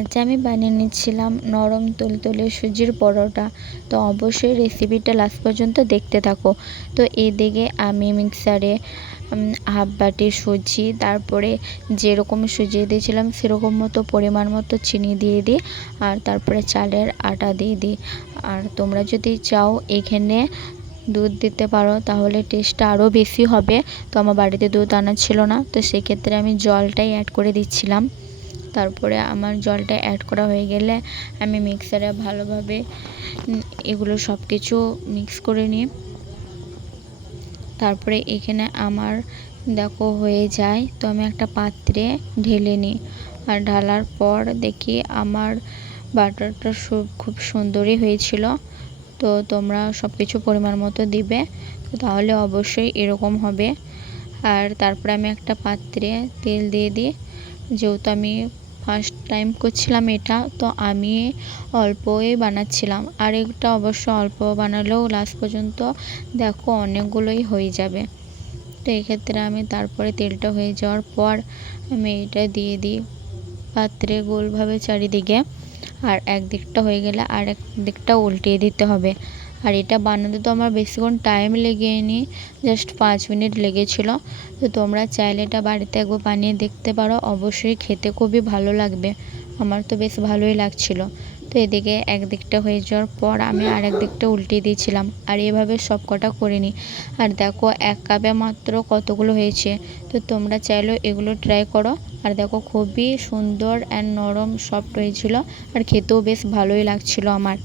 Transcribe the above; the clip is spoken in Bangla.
আজ আমি বানিয়ে নিচ্ছিলাম নরম তুলতুলে সুজির পরোটা। তো অবশ্যই রেসিপিটা লাস্ট পর্যন্ত দেখতে থাকো। তো এদিকে আমি মিক্সারে হাফ বাটি সুজি, তারপরে যেরকম সুজি দিয়েছিলাম সেরকম মতো পরিমাণ মতো চিনি দিয়ে দিই, আর তারপরে চালের আটা দিয়ে দিই। আর তোমরা যদি চাও এখানে দুধ দিতে পারো, তাহলে টেস্টটা আরও বেশি হবে। তো আমার বাড়িতে দুধ আনা ছিল না, তো সেক্ষেত্রে আমি জলটাই অ্যাড করে দিচ্ছিলাম। তারপরে আমার জলটা অ্যাড করা হয়ে গেলে আমি মিক্সারে ভালোভাবে এগুলো সব কিছু মিক্স করে নিই। তারপরে এখানে আমার দেখো হয়ে যায়, তো আমি একটা পাত্রে ঢেলে নিই। আর ঢালার পর দেখি আমার বাটারটা খুব সুন্দরই হয়েছিল। তো তোমরা সব কিছু পরিমাণ মতো দিবে, তো তাহলে অবশ্যই এরকম হবে। আর তারপরে আমি একটা পাত্রে তেল দিয়ে দিই। যেহেতু আমি ফার্স্ট টাইম করছিলাম এটা, তো আমি অল্পই বানাচ্ছিলাম। আর এটা অবশ্য অল্প বানালেও লাস্ট পর্যন্ত দেখো অনেকগুলোই হয়ে যাবে। তো এক্ষেত্রে আমি তারপরে তেলটা হয়ে যাওয়ার পর আমি এটা দিয়ে দিই পাত্রে গোলভাবে চারিদিকে। আর এক দিকটা হয়ে গেলে আর এক দিকটা উল্টিয়ে দিতে হবে। আর এটা বানাতে তো আমার বেশিক্ষণ টাইম লেগেনি, জাস্ট 5 মিনিট লেগেছিলো। তো তোমরা চাইলে এটা বাড়িতে একবার বানিয়ে দেখতে পারো, অবশ্যই খেতে খুবই ভালো লাগবে। আমার তো বেশ ভালোই লাগছিলো। তো এদিকে এক দিকটা হয়ে যাওয়ার পর আমি আর এক দিকটা উল্টিয়ে দিয়েছিলাম, আর এভাবে সব কটা করে নিই। আর দেখো এক কাপে মাত্র কতগুলো হয়েছে। তো তোমরা চাইলেও এগুলো ট্রাই করো। আর দেখো খুবই সুন্দর অ্যান্ড নরম সফট হয়েছিল, আর খেতেও বেশ ভালোই লাগছিলো আমার।